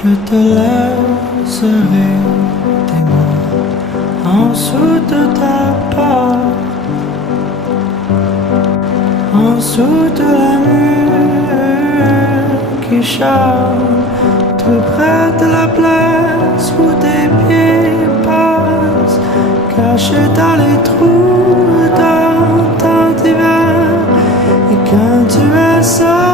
Je te laisserai tes mots en dessous de ta part, en dessous de la mur qui charme, tout près de la place où tes pieds passent, cachés dans les trous dans ton divan. Et quand tu es seul,